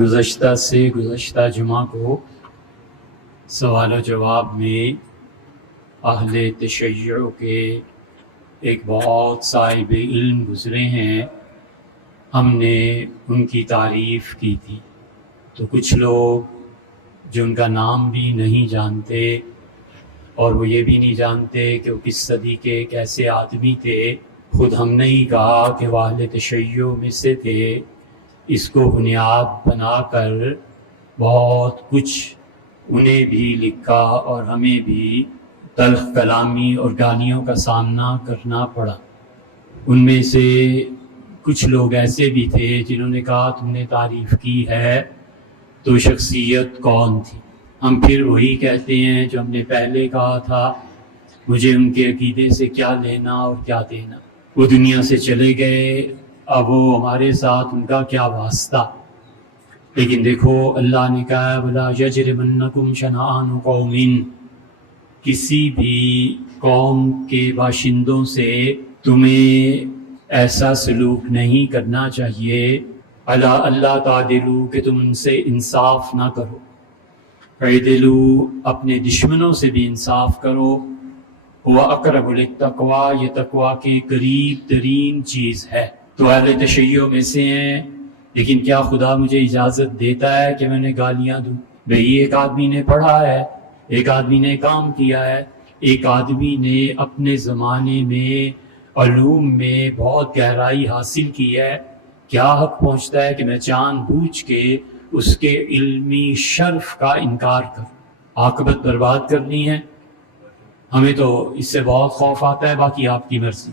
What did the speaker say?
گزشتہ جمعہ کو سوال و جواب میں اہل تشیع کے ایک بہت صاحب علم گزرے ہیں، ہم نے ان کی تعریف کی تھی۔ تو کچھ لوگ جو ان کا نام بھی نہیں جانتے اور وہ یہ بھی نہیں جانتے کہ وہ کس صدی کے کیسے آدمی تھے، خود ہم نے ہی کہا کہ وہ اہل تشیع میں سے تھے، اس کو بنیاد بنا کر بہت کچھ انہیں بھی لکھا اور ہمیں بھی تلخ کلامی اور گالیوں کا سامنا کرنا پڑا۔ ان میں سے کچھ لوگ ایسے بھی تھے جنہوں نے کہا تم نے تعریف کی ہے تو شخصیت کون تھی؟ ہم پھر وہی کہتے ہیں جو ہم نے پہلے کہا تھا، مجھے ان کے عقیدے سے کیا لینا اور کیا دینا، وہ دنیا سے چلے گئے، اب وہ ہمارے ساتھ ان کا کیا واسطہ۔ لیکن دیکھو اللہ نے کہا وَلَا يَجْرِمَنَّكُمْ شَنَآنُ قَوْمٍ، کسی بھی قوم کے باشندوں سے تمہیں ایسا سلوک نہیں کرنا چاہیے، الا اللہ تعدلوا، کہ تم ان سے انصاف نہ کرو، اعدلوا، اپنے دشمنوں سے بھی انصاف کرو، هو اقرب للتقوی، یہ تقوی کے قریب ترین چیز ہے۔ تو اہل تشیع میں سے ہیں، لیکن کیا خدا مجھے اجازت دیتا ہے کہ میں نے گالیاں دوں؟ بھئی ایک آدمی نے پڑھا ہے، ایک آدمی نے کام کیا ہے، ایک آدمی نے اپنے زمانے میں علوم میں بہت گہرائی حاصل کی ہے، کیا حق پہنچتا ہے کہ میں جان بوجھ کے اس کے علمی شرف کا انکار کروں؟ عاقبت برباد کرنی ہے، ہمیں تو اس سے بہت خوف آتا ہے، باقی آپ کی مرضی۔